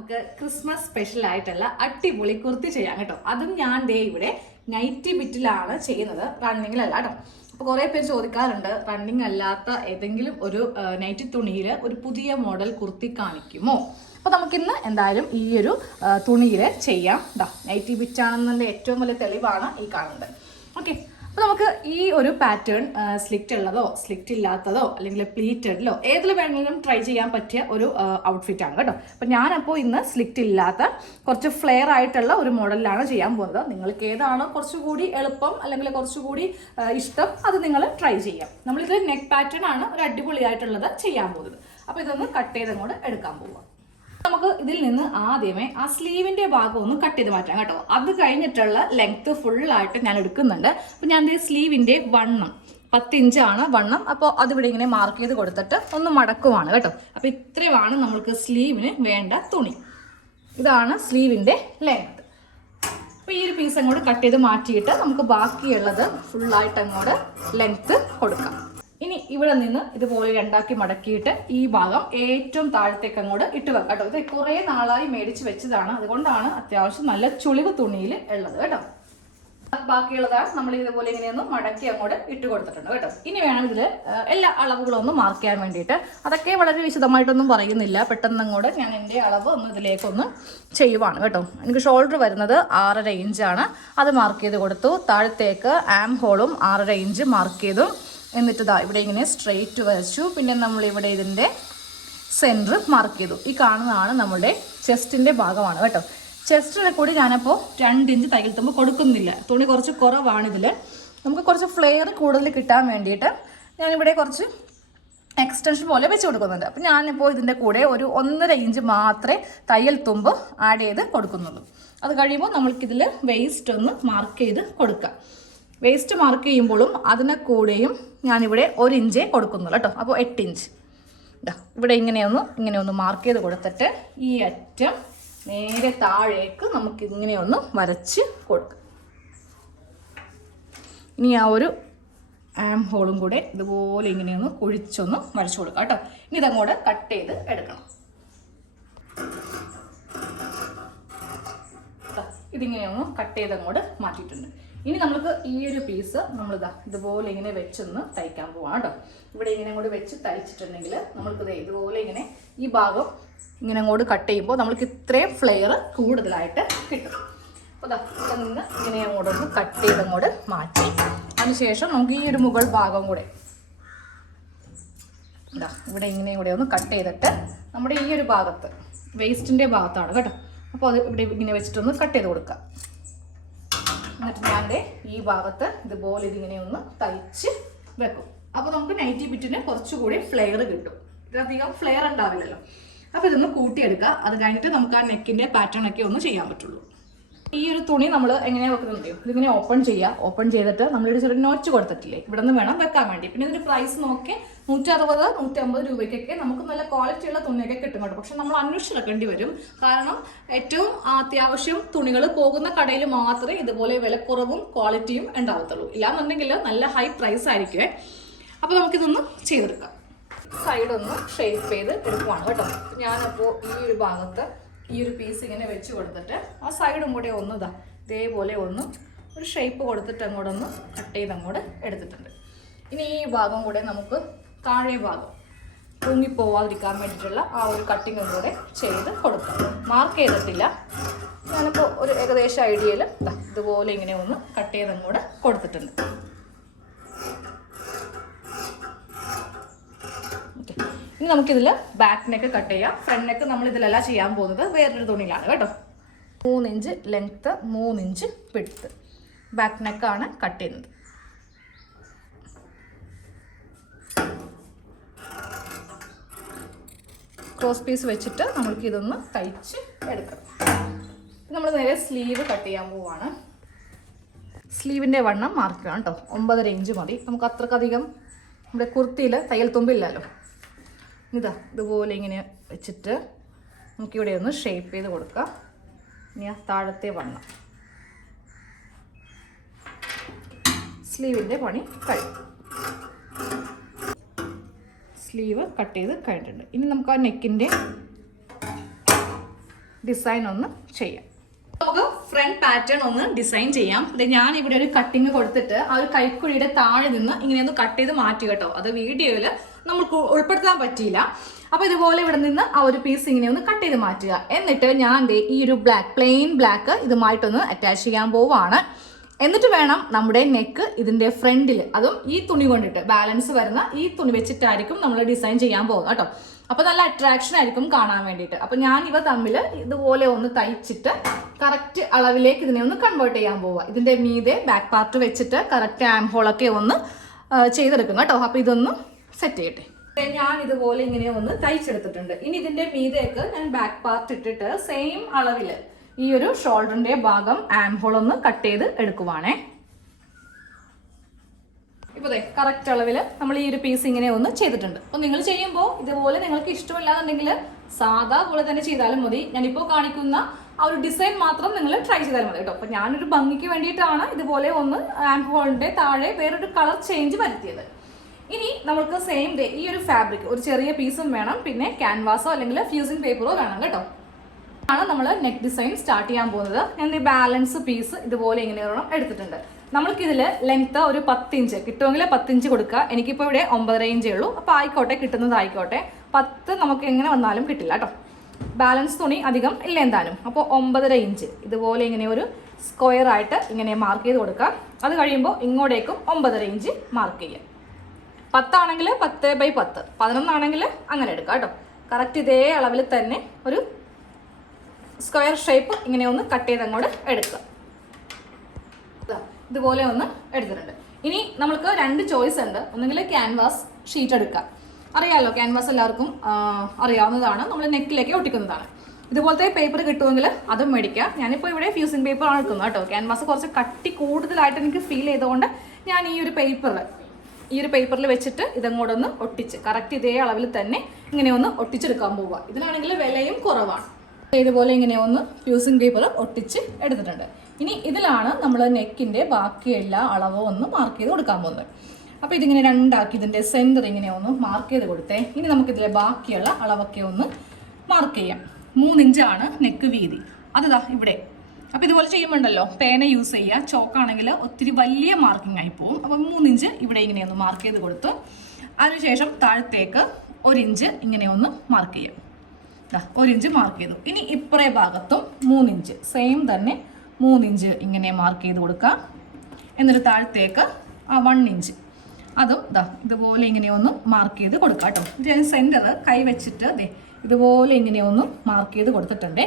നമുക്ക് Christmas special ആയിട്ടുള്ള അടിപൊളി കുർത്തി ചെയ്യാം കേട്ടോ. അതും ഞാൻ ദേ ഇവിടെ നൈറ്റി ബിറ്റിലാണ് ചെയ്യുന്നത്, റണ്ണിങ്ങിലല്ല കേട്ടോ. അപ്പോൾ കുറേ പേര് ചോദിക്കാറുണ്ട് റണ്ണിങ് അല്ലാത്ത ഏതെങ്കിലും ഒരു നൈറ്റി തുണിയിൽ ഒരു പുതിയ മോഡൽ കുർത്തി കാണിക്കുമോ. അപ്പോൾ നമുക്കിന്ന് എന്തായാലും ഈ ഒരു തുണിയിൽ ചെയ്യാം. നൈറ്റി ബിറ്റാണെന്നതിൻ്റെ ഏറ്റവും വലിയ തെളിവാണ് ഈ കാണുന്നത്. ഓക്കെ, അപ്പോൾ നമുക്ക് ഈ ഒരു പാറ്റേൺ സ്ലിറ്റ് ഉള്ളതോ സ്ലിറ്റ് ഇല്ലാത്തതോ അല്ലെങ്കിൽ പ്ലീറ്റഡിലോ ഏതിൽ വേണമെങ്കിലും ട്രൈ ചെയ്യാൻ പറ്റിയ ഒരു ഔട്ട്ഫിറ്റ് ആണ് കേട്ടോ. അപ്പോൾ ഞാനപ്പോൾ ഇന്ന് സ്ലിറ്റ് ഇല്ലാത്ത കുറച്ച് ഫ്ലെയർ ആയിട്ടുള്ള ഒരു മോഡലിലാണ് ചെയ്യാൻ പോകുന്നത്. നിങ്ങൾക്ക് ഏതാണോ കുറച്ചുകൂടി എളുപ്പം അല്ലെങ്കിൽ കുറച്ചുകൂടി ഇഷ്ടം അത് നിങ്ങൾ ട്രൈ ചെയ്യാം. നമ്മളിത് നെക്ക് പാറ്റേൺ ആണ് ഒരു അടിപൊളിയായിട്ടുള്ളത് ചെയ്യാൻ പോകുന്നത്. അപ്പോൾ ഇതൊന്ന് കട്ട് ചെയ്തങ്ങോട്ട് എടുക്കാൻ പോവാം. നമുക്ക് ഇതിൽ നിന്ന് ആദ്യമേ ആ സ്ലീവിന്റെ ഭാഗം ഒന്ന് കട്ട് ചെയ്ത് മാറ്റാം കേട്ടോ. അത് കഴിഞ്ഞിട്ടുള്ള ലെങ്ത് ഫുള്ളായിട്ട് ഞാൻ എടുക്കുന്നുണ്ട്. അപ്പോൾ ഞാൻ ഈ സ്ലീവിന്റെ വണ്ണം 10 ഇഞ്ചാണ് വണ്ണം. അപ്പോൾ അതിവിടെ ഇങ്ങനെ മാർക്ക് ചെയ്ത് കൊടുത്തിട്ട് ഒന്ന് മടക്കുവാണ് കേട്ടോ. അപ്പോൾ ഇത്രയുമാണ് നമ്മൾക്ക് സ്ലീവിന് വേണ്ട തുണി. ഇതാണ് സ്ലീവിന്റെ ലെങ്ത്. അപ്പോൾ ഈ ഒരു പീസ് അങ്ങോട്ട് കട്ട് ചെയ്ത് മാറ്റിയിട്ട് നമുക്ക് ബാക്കിയുള്ളത് ഫുള്ളായിട്ട് അങ്ങോട്ട് ലെങ്ത് കൊടുക്കാം. ഇനി ഇവിടെ നിന്ന് ഇതുപോലെ രണ്ടാക്കി മടക്കിയിട്ട് ഈ ഭാഗം ഏറ്റവും താഴത്തേക്ക് അങ്ങോട്ട് ഇട്ട് വെക്കാം കേട്ടോ. ഇത് കുറേ നാളായി മേടിച്ച് വെച്ചതാണ്, അതുകൊണ്ടാണ് അത്യാവശ്യം നല്ല ചുളിവ് തുണിയിൽ ഉള്ളത് കേട്ടോ. ബാക്കിയുള്ളതാണ് നമ്മൾ ഇതുപോലെ ഇങ്ങനെയൊന്ന് മടക്കി അങ്ങോട്ട് ഇട്ട് കൊടുത്തിട്ടുണ്ട് കേട്ടോ. ഇനി വേണം ഇതിൽ എല്ലാ അളവുകളും ഒന്ന് മാർക്ക് ചെയ്യാൻ വേണ്ടിയിട്ട്. അതൊക്കെ വളരെ വിശദമായിട്ടൊന്നും പറയുന്നില്ല, പെട്ടെന്ന് അങ്ങോട്ട് ഞാൻ എൻ്റെ അളവ് ഒന്ന് ഇതിലേക്കൊന്ന് ചെയ്യുവാണ് കേട്ടോ. എനിക്ക് ഷോൾഡർ വരുന്നത് 6.5 ഇഞ്ചാണ്, അത് മാർക്ക് ചെയ്ത് കൊടുത്തു. താഴത്തേക്ക് ആം ഹോളും 6.5 ഇഞ്ച് മാർക്ക് ചെയ്തു. എന്നിട്ട് ഇവിടെ ഇങ്ങനെ സ്ട്രെയിറ്റ് വരച്ചു. പിന്നെ നമ്മളിവിടെ ഇതിൻ്റെ സെൻറ്റർ മാർക്ക് ചെയ്തു. ഈ കാണുന്നതാണ് നമ്മുടെ ചെസ്റ്റിൻ്റെ ഭാഗമാണ് കേട്ടോ. ചെസ്റ്റിനെ കൂടി ഞാനപ്പോൾ 2 ഇഞ്ച് തയ്യൽ തുമ്പ് കൊടുക്കുന്നില്ല, തുണി കുറച്ച് കുറവാണിതിൽ. നമുക്ക് കുറച്ച് ഫ്ലെയർ കൂടുതൽ കിട്ടാൻ വേണ്ടിയിട്ട് ഞാനിവിടെ കുറച്ച് എക്സ്റ്റൻഷൻ പോലെ വെച്ച് കൊടുക്കുന്നുണ്ട്. അപ്പം ഞാനിപ്പോൾ ഇതിൻ്റെ കൂടെ ഒരു 1.5 ഇഞ്ച് മാത്രമേ തയ്യൽ തുമ്പ് ആഡ് ചെയ്ത് കൊടുക്കുന്നുള്ളൂ. അത് കഴിയുമ്പോൾ നമ്മൾക്കിതിൽ വേസ്റ്റ് ഒന്ന് മാർക്ക് ചെയ്ത് കൊടുക്കാം. വേസ്റ്റ് മാർക്ക് ചെയ്യുമ്പോഴും അതിനെ കൂടെയും ഞാനിവിടെ 1 ഇഞ്ചേ കൊടുക്കുന്നുള്ളൂ കേട്ടോ. അപ്പോൾ 8 ഇഞ്ച് ഇവിടെ ഇങ്ങനെയൊന്ന് മാർക്ക് ചെയ്ത് കൊടുത്തിട്ട് ഈ അറ്റം നേരെ താഴേക്ക് നമുക്ക് ഇങ്ങനെയൊന്ന് വരച്ച് കൊടുക്കാം. ഇനി ആ ഒരു ആം ഹോളും കൂടെ ഇതുപോലെ ഇങ്ങനെയൊന്ന് കുഴിച്ചൊന്ന് വരച്ചു കൊടുക്കാം കേട്ടോ. ഇനി ഇതങ്ങോട്ട് കട്ട് ചെയ്ത് എടുക്കണം. ഇതിങ്ങനെയൊന്ന് കട്ട് ചെയ്ത് അങ്ങോട്ട് മാറ്റിയിട്ടുണ്ട്. ഇനി നമുക്ക് ഈ ഒരു പീസ് ഇതുപോലെ ഇങ്ങനെ വെച്ചൊന്ന് തയ്ക്കാൻ പോവാം കേട്ടോ. ഇവിടെ ഇങ്ങനെ അങ്ങോട്ട് വെച്ച് തയ്ച്ചിട്ടുണ്ടെങ്കിൽ നമ്മൾക്കിത് ഇതുപോലെ ഇങ്ങനെ ഈ ഭാഗം ഇങ്ങനെ അങ്ങോട്ട് കട്ട് ചെയ്യുമ്പോൾ നമ്മൾക്ക് ഇത്രയും ഫ്ലെയർ കൂടുതലായിട്ട് കിട്ടും. അപ്പോൾ ഇവിടെ നിന്ന് ഇങ്ങനെ അങ്ങോട്ടൊന്ന് കട്ട് ചെയ്ത് അങ്ങോട്ട് മാറ്റി അതിനുശേഷം നമുക്ക് ഈ ഒരു മുകൾ ഭാഗം കൂടെ ഇവിടെ ഇങ്ങനെ കൂടെ ഒന്ന് കട്ട് ചെയ്തിട്ട് നമ്മുടെ ഈ ഒരു ഭാഗത്ത് വേസ്റ്റിൻ്റെ ഭാഗത്താണ് കേട്ടോ. അപ്പോൾ അത് ഇവിടെ ഇങ്ങനെ വെച്ചിട്ടൊന്ന് കട്ട് ചെയ്ത് കൊടുക്കാം. എന്നിട്ട് ഞാൻ ഈ ഭാഗത്ത് ഇതുപോലെ ഇതിങ്ങനെ ഒന്ന് തയ്ച്ച് വെക്കും. അപ്പോൾ നമുക്ക് നൈറ്റി ബിറ്റിന് കുറച്ചുകൂടി ഫ്ലെയർ കിട്ടും. ഇതധികം ഫ്ലെയർ ഉണ്ടാവില്ലല്ലോ. അപ്പോൾ ഇതൊന്ന് കൂട്ടിയെടുക്കുക. അത് കഴിഞ്ഞിട്ട് നമുക്ക് ആ നെക്കിൻ്റെ പാറ്റേൺ ഒക്കെ ഒന്ന് ചെയ്യാൻ പറ്റുള്ളൂ. ഈ ഒരു തുണി നമ്മൾ എങ്ങനെയാണ് വെക്കുന്നത്? ഇതിങ്ങനെ ഓപ്പൺ ചെയ്യുക. ഓപ്പൺ ചെയ്തിട്ട് നമ്മളിവിടെ ചെറിയ നോച്ച് കൊടുത്തിട്ടില്ലേ, ഇവിടെ നിന്ന് വേണം വെക്കാൻ വേണ്ടി. പിന്നെ ഇതിൻ്റെ പ്രൈസ് നോക്കി 160-150 രൂപയ്ക്കൊക്കെ നമുക്ക് നല്ല ക്വാളിറ്റി ഉള്ള തുണിയൊക്കെ കിട്ടും കേട്ടോ. പക്ഷെ നമ്മൾ അന്വേഷിച്ചിറക്കേണ്ടി വരും. കാരണം ഏറ്റവും അത്യാവശ്യം തുണികൾ പോകുന്ന കടയിൽ മാത്രമേ ഇതുപോലെ വിലക്കുറവും ക്വാളിറ്റിയും ഉണ്ടാവത്തുള്ളൂ. ഇല്ലാന്നുണ്ടെങ്കിൽ നല്ല ഹൈ പ്രൈസ് ആയിരിക്കുമേ. അപ്പോൾ നമുക്കിതൊന്ന് ചെയ്തെടുക്കാം. സൈഡൊന്ന് ഷേപ്പ് ചെയ്ത് എടുക്കുവാണ് കേട്ടോ. ഞാനപ്പോൾ ഈ ഒരു ഭാഗത്ത് ഈ ഒരു പീസ് ഇങ്ങനെ വെച്ച് കൊടുത്തിട്ട് ആ സൈഡും കൂടെ ഒന്ന് ഇതേപോലെ ഒന്ന് ഒരു ഷേപ്പ് കൊടുത്തിട്ട് അങ്ങോട്ടൊന്ന് കട്ട് ചെയ്ത് അങ്ങോട്ട് എടുത്തിട്ടുണ്ട്. ഇനി ഈ ഭാഗം കൂടെ നമുക്ക് താഴെ ഭാഗം തൂങ്ങിപ്പോവാതിരിക്കാൻ വേണ്ടിയിട്ടുള്ള ആ ഒരു കട്ടിങ്ങും കൂടെ ചെയ്ത് കൊടുക്കാം. മാർക്ക് ചെയ്തിട്ടില്ല, ഞാനിപ്പോൾ ഒരു ഏകദേശം ഐഡിയയിൽ ഇതുപോലെ ഇങ്ങനെ ഒന്ന് കട്ട് ചെയ്ത് അങ്ങോട്ട് കൊടുത്തിട്ടുണ്ട്. ഇനി നമുക്കിതിൽ ബാക്ക് നെക്ക് കട്ട് ചെയ്യാം. ഫ്രണ്ട് നെക്ക് നമ്മൾ ഇതിലല്ല ചെയ്യാൻ പോകുന്നത്, വേറൊരു തുണിയിലാണ് കേട്ടോ. 3 inch length, 3 inch width. Back നെക്കാണ് കട്ട് ചെയ്യുന്നത്. ക്രോസ് പീസ് വെച്ചിട്ട് നമ്മൾക്ക് ഇതൊന്ന് തയ്ച്ച് എടുക്കണം. നമ്മൾ നേരെ സ്ലീവ് കട്ട് ചെയ്യാൻ പോവാണ്. സ്ലീവിൻ്റെ വണ്ണം മാർക്ക് ചെയ്യണം കേട്ടോ. 9.5 ഇഞ്ച് മതി. നമുക്ക് അത്രക്കധികം നമ്മുടെ കുർത്തിയിൽ തയ്യൽ തുമ്പില്ലല്ലോ. ഇതുപോലെ ഇങ്ങനെ വെച്ചിട്ട് നമുക്കിവിടെ ഒന്ന് ഷേപ്പ് ചെയ്ത് കൊടുക്കാം. ഇനി ആ താഴത്തെ വണ്ണം സ്ലീവിൻ്റെ പണി കഴിയും. സ്ലീവ് കട്ട് ചെയ്ത് കഴിഞ്ഞിട്ടുണ്ട്. ഇനി നമുക്ക് ആ നെക്കിൻ്റെ ഡിസൈൻ ഒന്ന് ചെയ്യാം. നമുക്ക് ഫ്രണ്ട് പാറ്റേൺ ഒന്ന് ഡിസൈൻ ചെയ്യാം. ഞാൻ ഇവിടെ ഒരു കട്ടിങ് കൊടുത്തിട്ട് ആ ഒരു കൈക്കുഴിയുടെ താഴെ നിന്ന് ഇങ്ങനെ ഒന്ന് കട്ട് ചെയ്ത് മാറ്റി കേട്ടോ. അത് വീഡിയോയിൽ നമുക്ക് ഉൾപ്പെടുത്താൻ പറ്റിയില്ല. അപ്പൊ ഇതുപോലെ ഇവിടെ നിന്ന് ആ ഒരു പീസ് ഇങ്ങനെ ഒന്ന് കട്ട് ചെയ്ത് മാറ്റുക. എന്നിട്ട് ഞാൻ ഈ ഒരു പ്ലെയിൻ ബ്ലാക്ക് ഇതുമായിട്ടൊന്ന് അറ്റാച്ച് ചെയ്യാൻ പോവാണ്. എന്നിട്ട് വേണം നമ്മുടെ നെക്ക് ഇതിന്റെ ഫ്രണ്ടിൽ, അതും ഈ തുണി കൊണ്ടിട്ട് ബാലൻസ് വരുന്ന ഈ തുണി വെച്ചിട്ടായിരിക്കും നമ്മൾ ഡിസൈൻ ചെയ്യാൻ പോകുന്നത് കേട്ടോ. അപ്പൊ നല്ല അട്രാക്ഷൻ ആയിരിക്കും കാണാൻ വേണ്ടിയിട്ട്. അപ്പൊ ഞാൻ ഇവ തമ്മിൽ ഇതുപോലെ ഒന്ന് തയ്ച്ചിട്ട് കറക്റ്റ് അളവിലേക്ക് ഇതിനെ ഒന്ന് കൺവേർട്ട് ചെയ്യാൻ പോവുക. ഇതിന്റെ മീതെ ബാക്ക് പാർട്ട് വെച്ചിട്ട് കറക്റ്റ് ആം ഹോളൊക്കെ ഒന്ന് ചെയ്തെടുക്കും കേട്ടോ. അപ്പൊ ഇതൊന്ന് സെറ്റ് ചെയ്യട്ടെ. ഞാൻ ഇതുപോലെ ഇങ്ങനെ ഒന്ന് തയ്ച്ചെടുത്തിട്ടുണ്ട്. ഇനി ഇതിന്റെ മീതേക്ക് ഞാൻ ബാക്ക് പാർട്ട് ഇട്ടിട്ട് സെയിം അളവില് ഈ ഒരു ഷോൾഡറിന്റെ ഭാഗം ആം ഹോൾ ഒന്ന് കട്ട് ചെയ്ത് എടുക്കുവാണേ. ഇപ്പൊ കറക്റ്റ് അളവില് നമ്മൾ ഈ ഒരു പീസ് ഇങ്ങനെ ഒന്ന് ചെയ്തിട്ടുണ്ട്. അപ്പൊ നിങ്ങൾ ചെയ്യുമ്പോൾ ഇതുപോലെ നിങ്ങൾക്ക് ഇഷ്ടമില്ലാന്നുണ്ടെങ്കിൽ സാധാ പോലെ തന്നെ ചെയ്താലും മതി. ഞാനിപ്പോൾ കാണിക്കുന്ന ആ ഒരു ഡിസൈൻ മാത്രം നിങ്ങൾ ട്രൈ ചെയ്താലും മതി കേട്ടോ. അപ്പൊ ഞാനൊരു ഭംഗിക്ക് വേണ്ടിയിട്ടാണ് ഇതുപോലെ ഒന്ന് ആം ഹോളിന്റെ താഴെ വേറൊരു കളർ ചേഞ്ച് വരുത്തിയത്. ഇനി നമുക്ക് സെയിം ഡേ ഈ ഒരു ഫാബ്രിക് ഒരു ചെറിയ പീസും വേണം, പിന്നെ ക്യാൻവാസോ അല്ലെങ്കിൽ ഫ്യൂസിങ് പേപ്പറോ വേണം കേട്ടോ. ആണ് നമ്മൾ നെക്ക് ഡിസൈൻ സ്റ്റാർട്ട് ചെയ്യാൻ പോകുന്നത്. ഞാൻ ഈ ബാലൻസ് പീസ് ഇതുപോലെ ഇങ്ങനെ ഒരെണ്ണം എടുത്തിട്ടുണ്ട്. നമ്മൾക്കിതിൽ ലെങ്ത് ഒരു 10 ഇഞ്ച് കിട്ടുമെങ്കിൽ 10 ഇഞ്ച് കൊടുക്കുക. എനിക്കിപ്പോൾ ഇവിടെ 9.5 ഇഞ്ചേ ഉള്ളൂ. അപ്പോൾ ആയിക്കോട്ടെ, കിട്ടുന്നതായിക്കോട്ടെ. 10 നമുക്ക് എങ്ങനെ വന്നാലും കിട്ടില്ല കേട്ടോ. ബാലൻസ് തുണി അധികം ഇല്ല എന്തായാലും. അപ്പോൾ 9.5 ഇഞ്ച് ഇതുപോലെ ഇങ്ങനെ ഒരു സ്ക്വയർ ആയിട്ട് ഇങ്ങനെ മാർക്ക് ചെയ്ത് കൊടുക്കുക. അത് കഴിയുമ്പോൾ ഇങ്ങോട്ടേക്കും 9.5 ഇഞ്ച് മാർക്ക് ചെയ്യുക. 10 ആണെങ്കിൽ 10/10, 11 ആണെങ്കിൽ അങ്ങനെ എടുക്കുക കേട്ടോ. കറക്റ്റ് ഇതേ അളവിൽ തന്നെ ഒരു സ്ക്വയർ ഷേപ്പ് ഇങ്ങനെ ഒന്ന് കട്ട് ചെയ്ത് അങ്ങോട്ട് എടുക്കുക. ഇതുപോലെ ഒന്ന് എടുത്തിട്ടുണ്ട്. ഇനി നമുക്ക് 2 ചോയ്സ് ഉണ്ട്. ഒന്നുകിൽ ക്യാൻവാസ് ഷീറ്റ് എടുക്കുക. അറിയാമല്ലോ, ക്യാൻവാസ് എല്ലാവർക്കും അറിയാവുന്നതാണ്. നമ്മൾ നെക്കിലേക്ക് ഒട്ടിക്കുന്നതാണ്. ഇതുപോലത്തെ പേപ്പർ കിട്ടുമെങ്കിൽ അതും മേടിക്കുക. ഞാനിപ്പോൾ ഇവിടെ ഫ്യൂസിങ് പേപ്പറാണ് എടുക്കുന്നത് കേട്ടോ. ക്യാൻവാസ് കുറച്ച് കട്ടി കൂടുതലായിട്ട് എനിക്ക് ഫീൽ ചെയ്തുകൊണ്ട് ഞാൻ ഈ ഒരു പേപ്പറിൽ വെച്ചിട്ട് ഇതങ്ങോട്ടൊന്ന് ഒട്ടിച്ച് കറക്റ്റ് ഇതേ അളവിൽ തന്നെ ഇങ്ങനെ ഒന്ന് ഒട്ടിച്ചെടുക്കാൻ പോവുക. ഇതിനാണെങ്കിൽ വിലയും കുറവാണ്. ഇതുപോലെ ഇങ്ങനെ ഒന്ന് ഫ്യൂസിങ് പേപ്പർ ഒട്ടിച്ച് എടുത്തിട്ടുണ്ട്. ഇനി ഇതിലാണ് നമ്മൾ നെക്കിൻ്റെ ബാക്കി എല്ലാ അളവും ഒന്ന് മാർക്ക് ചെയ്ത് കൊടുക്കാൻ പോകുന്നത്. അപ്പോൾ ഇതിങ്ങനെ രണ്ടാക്കി ഇതിൻ്റെ സെൻറ്റർ ഇങ്ങനെ ഒന്ന് മാർക്ക് ചെയ്ത് കൊടുത്തേ. ഇനി നമുക്കിതിലെ ബാക്കിയുള്ള അളവൊക്കെ ഒന്ന് മാർക്ക് ചെയ്യാം. 3 ഇഞ്ചാണ് നെക്ക് വീതി. അതാ ഇവിടെ. അപ്പോൾ ഇതുപോലെ ചെയ്യുമ്പോണ്ടല്ലോ പേന യൂസ് ചെയ്യുക. ചോക്കാണെങ്കിൽ ഒത്തിരി വലിയ മാർക്കിംഗ് ആയി പോവും. അപ്പം 3 ഇഞ്ച് ഇവിടെ ഇങ്ങനെ ഒന്ന് മാർക്ക് ചെയ്ത് കൊടുത്തു. അതിനുശേഷം താഴത്തേക്ക് 1 ഇഞ്ച് ഇങ്ങനെ ഒന്ന് മാർക്ക് ചെയ്യാം. 1 ഇഞ്ച് മാർക്ക് ചെയ്തു. ഇനി ഇപ്പറേ ഭാഗത്തും 3 ഇഞ്ച് സെയിം തന്നെ 3 ഇഞ്ച് ഇങ്ങനെ മാർക്ക് ചെയ്ത് കൊടുക്കുക. എന്നിട്ട് താഴത്തേക്ക് 1 ഇഞ്ച് അതും ഇതുപോലെ ഇങ്ങനെ ഒന്ന് മാർക്ക് ചെയ്ത് കൊടുക്കുക കേട്ടോ. ഞാൻ സെൻറ്റർ കൈ വെച്ചിട്ട് ഇതുപോലെ ഇങ്ങനെ ഒന്ന് മാർക്ക് ചെയ്ത് കൊടുത്തിട്ടുണ്ട്.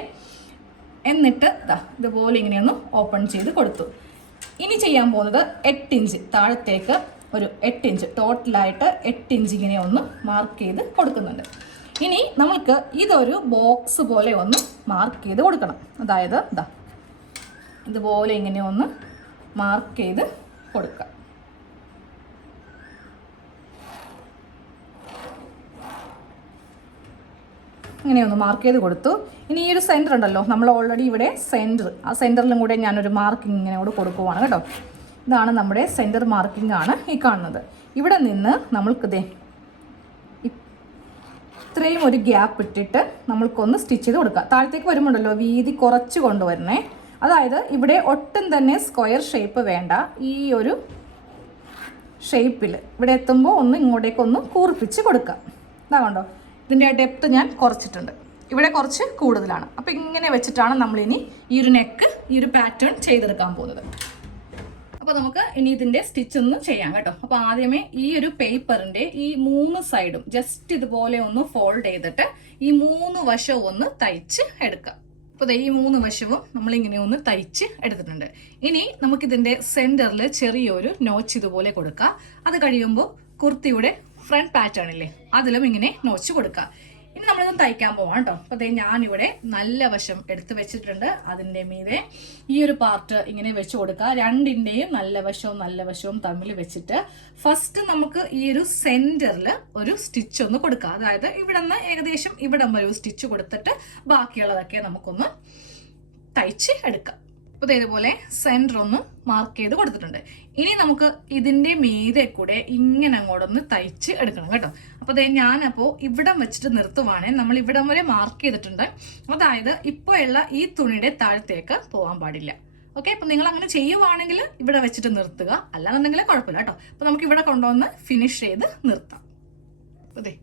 എന്നിട്ട് ഇതുപോലെ ഇങ്ങനെ ഒന്ന് ഓപ്പൺ ചെയ്ത് കൊടുത്തു. ഇനി ചെയ്യാൻ പോകുന്നത് 8 ഇഞ്ച് താഴത്തേക്ക് ഒരു 8 ഇഞ്ച് ടോട്ടലായിട്ട് 8 ഇഞ്ച് ഇങ്ങനെ ഒന്ന് മാർക്ക് ചെയ്ത് കൊടുക്കുന്നുണ്ട്. ഇനി നമുക്ക് ഇതൊരു ബോക്സ് പോലെ ഒന്ന് മാർക്ക് ചെയ്ത് കൊടുക്കണം. അതായത് ഇതുപോലെ ഇങ്ങനെ ഒന്ന് മാർക്ക് ചെയ്ത് കൊടുക്കുക. ഇങ്ങനെ ഒന്ന് മാർക്ക് ചെയ്ത് കൊടുത്തു. ഇനി ഈ ഒരു സെൻറ്റർ ഉണ്ടല്ലോ, നമ്മൾ ഓൾറെഡി ഇവിടെ ആ സെൻറ്ററിലും കൂടെ ഞാനൊരു മാർക്കിംഗ് ഇങ്ങനെ കൂടെ കൊടുക്കുവാണ് കേട്ടോ. ഇതാണ് നമ്മുടെ സെൻറ്റർ മാർക്കിംഗ് ആണ് ഈ കാണുന്നത്. ഇവിടെ നിന്ന് നമ്മൾക്കിതേ ഇത്രയും ഒരു ഗ്യാപ്പ് ഇട്ടിട്ട് നമ്മൾക്കൊന്ന് സ്റ്റിച്ച് ചെയ്ത് കൊടുക്കുക. താഴത്തേക്ക് വരുമ്പോണ്ടല്ലോ വീതി കുറച്ച് കൊണ്ടുവരണേ. അതായത് ഇവിടെ ഒട്ടും തന്നെ സ്ക്വയർ ഷേപ്പ് വേണ്ട. ഈ ഒരു ഷേപ്പിൽ ഇവിടെ എത്തുമ്പോൾ ഒന്ന് ഇങ്ങോട്ടേക്കൊന്ന് കൂർപ്പിച്ച് കൊടുക്കുക. ഇതാ കണ്ടോ, ഇതിൻ്റെ ഡെപ്ത് ഞാൻ കുറച്ചിട്ടുണ്ട്. ഇവിടെ കുറച്ച് കൂടുതലാണ്. അപ്പോൾ ഇങ്ങനെ വെച്ചിട്ടാണ് നമ്മളിനി ഈ ഒരു നെക്ക് ഈ ഒരു പാറ്റേൺ ചെയ്തെടുക്കാൻ പോകുന്നത്. അപ്പോൾ നമുക്ക് ഇനി ഇതിൻ്റെ സ്റ്റിച്ച് ഒന്ന് ചെയ്യാം കേട്ടോ. അപ്പോൾ ആദ്യമേ ഈ ഒരു പേപ്പറിൻ്റെ ഈ 3 സൈഡും ജസ്റ്റ് ഇതുപോലെ ഒന്ന് ഫോൾഡ് ചെയ്തിട്ട് ഈ 3 വശവും ഒന്ന് തയ്ച്ച് എടുക്കുക. അപ്പോൾ ഈ 3 വശവും നമ്മളിങ്ങനെ ഒന്ന് തയ്ച്ച് എടുത്തിട്ടുണ്ട്. ഇനി നമുക്കിതിൻ്റെ സെൻറ്ററിൽ ചെറിയൊരു നോച്ച് ഇതുപോലെ കൊടുക്കുക. അത് കഴിയുമ്പോൾ കുർത്തിയുടെ ഫ്രണ്ട് പാറ്റേണില്ലേ അതിലും ഇങ്ങനെ നോച്ച് കൊടുക്കുക. ഇനി നമ്മളിതൊന്ന് തയ്ക്കാൻ പോവാം കേട്ടോ. അപ്പോൾ ഞാനിവിടെ നല്ല വശം എടുത്ത് വെച്ചിട്ടുണ്ട്. അതിൻ്റെ മീതെ ഈ ഒരു പാർട്ട് ഇങ്ങനെ വെച്ച് കൊടുക്കുക. രണ്ടിൻ്റെയും നല്ല വശവും തമ്മിൽ വെച്ചിട്ട് ഫസ്റ്റ് നമുക്ക് ഈ ഒരു സെൻറ്ററിൽ ഒരു സ്റ്റിച്ച് ഒന്ന് കൊടുക്കുക. അതായത് ഇവിടെ നിന്ന് ഏകദേശം ഇവിടെ ഒരു സ്റ്റിച്ച് കൊടുത്തിട്ട് ബാക്കിയുള്ളതൊക്കെ നമുക്കൊന്ന് തയ്ച്ച് എടുക്കാം. അപ്പോൾ ഇതേപോലെ സെൻറ്റർ ഒന്ന് മാർക്ക് ചെയ്ത് കൊടുത്തിട്ടുണ്ട്. ഇനി നമുക്ക് ഇതിൻ്റെ മീതെ കൂടെ ഇങ്ങനെ അങ്ങോട്ടൊന്ന് തയ്ച്ച് എടുക്കണം കേട്ടോ. അപ്പോൾ ഞാനപ്പോൾ ഇവിടം വെച്ചിട്ട് നിർത്തുവാണെങ്കിൽ നമ്മൾ ഇവിടം വരെ മാർക്ക് ചെയ്തിട്ടുണ്ട്. അതായത് ഇപ്പോൾ ഉള്ള ഈ തുണിയുടെ താഴത്തേക്ക് പോകാൻ പാടില്ല. ഓക്കെ, അപ്പം നിങ്ങൾ അങ്ങനെ ചെയ്യുവാണെങ്കിൽ ഇവിടെ വെച്ചിട്ട് നിർത്തുക, അല്ലാന്നുണ്ടെങ്കിൽ കുഴപ്പമില്ല കേട്ടോ. അപ്പോൾ നമുക്ക് ഇവിടെ കൊണ്ടുവന്ന് ഫിനിഷ് ചെയ്ത് നിർത്താം. അതെ,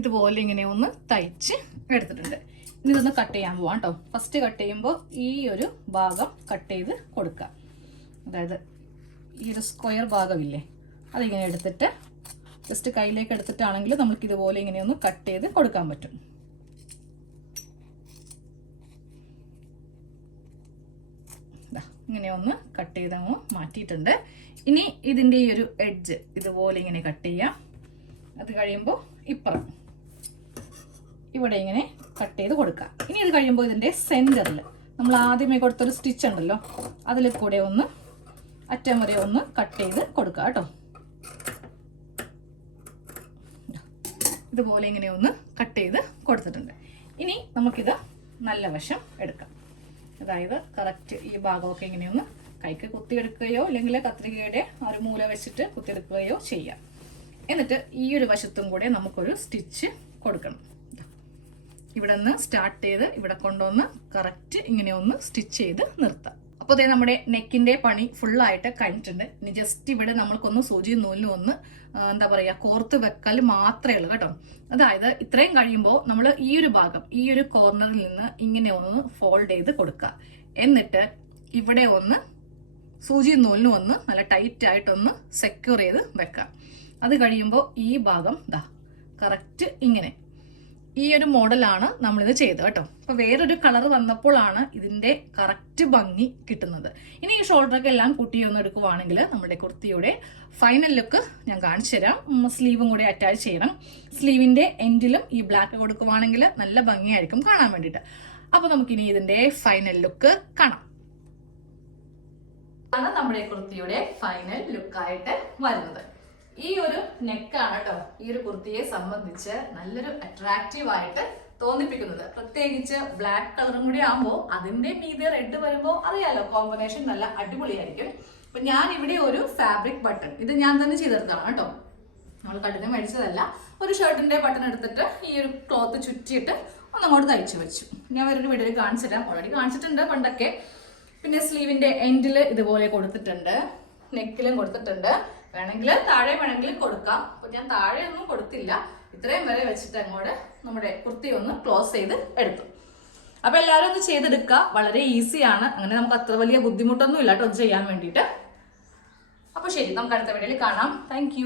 ഇതുപോലെ ഇങ്ങനെ ഒന്ന് തയ്ച്ച് എടുത്തിട്ടുണ്ട്. ഇനി ഇതൊന്ന് കട്ട് ചെയ്യാൻ പോവാം കേട്ടോ. ഫസ്റ്റ് കട്ട് ചെയ്യുമ്പോൾ ഈ ഒരു ഭാഗം കട്ട് ചെയ്ത് കൊടുക്കുക. അതായത് ഈ ഒരു സ്ക്വയർ ഭാഗമില്ലേ, അതിങ്ങനെ എടുത്തിട്ട് ജസ്റ്റ് കയ്യിലേക്ക് എടുത്തിട്ടാണെങ്കിൽ നമുക്ക് ഇതുപോലെ ഇങ്ങനെ ഒന്ന് കട്ട് ചെയ്ത് കൊടുക്കാൻ പറ്റും. ഇങ്ങനെ ഒന്ന് കട്ട് ചെയ്ത് അങ്ങ് മാറ്റിയിട്ടുണ്ട്. ഇനി ഇതിൻ്റെ ഈ ഒരു എഡ്ജ് ഇതുപോലെ ഇങ്ങനെ കട്ട് ചെയ്യാം. അത് കഴിയുമ്പോൾ ഇപ്പുറം ഇവിടെ ഇങ്ങനെ കട്ട് ചെയ്ത് കൊടുക്കാം. ഇനി ഇത് കഴിയുമ്പോൾ ഇതിൻ്റെ സെൻറ്ററിൽ നമ്മൾ ആദ്യമേ കൊടുത്തൊരു സ്റ്റിച്ച് ഉണ്ടല്ലോ, അതിൽ കൂടെ ഒന്ന് അറ്റം വരെ ഒന്ന് കട്ട് ചെയ്ത് കൊടുക്കുക കേട്ടോ. ഇതുപോലെ ഇങ്ങനെ ഒന്ന് കട്ട് ചെയ്ത് കൊടുത്തിട്ടുണ്ട്. ഇനി നമുക്കിത് നല്ല വശം എടുക്കാം. അതായത് കറക്റ്റ് ഈ ഭാഗമൊക്കെ ഇങ്ങനെയൊന്ന് കൈക്ക് കുത്തിയെടുക്കുകയോ അല്ലെങ്കിൽ കത്രികയുടെ ഒരു മൂല വെച്ചിട്ട് കുത്തിയെടുക്കുകയോ ചെയ്യാം. എന്നിട്ട് ഈ ഒരു വശത്തും കൂടെ നമുക്കൊരു സ്റ്റിച്ച് കൊടുക്കണം. ഇവിടെ നിന്ന് സ്റ്റാർട്ട് ചെയ്ത് ഇവിടെ കൊണ്ടുവന്ന് കറക്റ്റ് ഇങ്ങനെ ഒന്ന് സ്റ്റിച്ച് ചെയ്ത് നിർത്താം. അപ്പോൾ അതേ നമ്മുടെ നെക്കിൻ്റെ പണി ഫുള്ളായിട്ട് കഴിഞ്ഞിട്ടുണ്ട്. ഇനി ജസ്റ്റ് ഇവിടെ നമ്മൾക്കൊന്ന് സൂചി നൂലിനും ഒന്ന് എന്താ പറയുക കോർത്ത് വെക്കൽ മാത്രമേ ഉള്ളൂ കേട്ടോ. അതായത് ഇത്രയും കഴിയുമ്പോൾ നമ്മൾ ഈ ഒരു ഭാഗം ഈ ഒരു കോർണറിൽ നിന്ന് ഇങ്ങനെ ഒന്ന് ഫോൾഡ് ചെയ്ത് കൊടുക്കുക. എന്നിട്ട് ഇവിടെ ഒന്ന് സൂചി നൂലിനും ഒന്ന് നല്ല ടൈറ്റ് ആയിട്ടൊന്ന് സെക്യൂർ ചെയ്ത് വെക്കുക. അത് കഴിയുമ്പോൾ ഈ ഭാഗം ദാ കറക്റ്റ് ഇങ്ങനെ ഈ ഒരു മോഡലാണ് നമ്മളിത് ചെയ്തത് കേട്ടോ. അപ്പോൾ വേറൊരു കളർ വന്നപ്പോഴാണ് ഇതിൻ്റെ കറക്റ്റ് ഭംഗി കിട്ടുന്നത്. ഇനി ഈ ഷോൾഡറൊക്കെ എല്ലാം കുട്ടിയൊന്നും എടുക്കുവാണെങ്കിൽ നമ്മുടെ കുർത്തിയുടെ ഫൈനൽ ലുക്ക് ഞാൻ കാണിച്ചു തരാം. സ്ലീവും കൂടെ അറ്റാച്ച് ചെയ്യണം. സ്ലീവിൻ്റെ എൻഡിലും ഈ ബ്ലാക്ക് കൊടുക്കുവാണെങ്കിൽ നല്ല ഭംഗിയായിരിക്കും കാണാൻ വേണ്ടിയിട്ട്. അപ്പോൾ നമുക്കിനി ഇതിൻ്റെ ഫൈനൽ ലുക്ക് കാണാം. ആണ് നമ്മുടെ കുർത്തിയുടെ ഫൈനൽ ലുക്കായിട്ട് വരുന്നത്. ഈ ഒരു നെക്കാണ് കേട്ടോ ഈ ഒരു കുർത്തിയെ സംബന്ധിച്ച് നല്ലൊരു അട്രാക്റ്റീവ് ആയിട്ട് തോന്നിപ്പിക്കുന്നത്. പ്രത്യേകിച്ച് ബ്ലാക്ക് കളറും കൂടി ആകുമ്പോൾ അതിന്റെ മീതെ റെഡ് വരുമ്പോൾ അറിയാലോ കോമ്പിനേഷൻ നല്ല അടിപൊളിയായിരിക്കും. അപ്പൊ ഞാൻ ഇവിടെ ഒരു ഫാബ്രിക് ബട്ടൺ ഇത് ഞാൻ തന്നെ ചെയ്തെടുത്താണ് കേട്ടോ. നമ്മൾ കടയിൽ മേടിച്ചതല്ല. ഒരു ഷർട്ടിന്റെ ബട്ടൺ എടുത്തിട്ട് ഈ ഒരു ക്ലോത്ത് ചുറ്റിയിട്ട് ഒന്നങ്ങോട്ട് തയ്ച്ചു വെച്ചു. ഞാൻ വേറൊരു വീഡിയോയിൽ കാണിച്ചു തരാം. ഓൾറെഡി കാണിച്ചിട്ടുണ്ട് പണ്ടൊക്കെ. പിന്നെ സ്ലീവിന്റെ എൻഡിൽ ഇതുപോലെ കൊടുത്തിട്ടുണ്ട്, നെക്കിലും കൊടുത്തിട്ടുണ്ട്. വേണമെങ്കിൽ താഴെ വേണമെങ്കിൽ കൊടുക്കാം. അപ്പൊ ഞാൻ താഴെ ഒന്നും കൊടുത്തില്ല, ഇത്രയും വരെ വെച്ചിട്ട് അങ്ങോട്ട് നമ്മുടെ കുർത്തി ഒന്ന് ക്ലോസ് ചെയ്ത് എടുത്തു. അപ്പൊ എല്ലാവരും ഒന്ന് ചെയ്തെടുക്കുക. വളരെ ഈസിയാണ്. അങ്ങനെ നമുക്ക് അത്ര വലിയ ബുദ്ധിമുട്ടൊന്നും ഇല്ല കേട്ടോ ചെയ്യാൻ വേണ്ടിയിട്ട്. അപ്പൊ ശരി, നമുക്ക് അടുത്ത വീഡിയോയിൽ കാണാം. താങ്ക്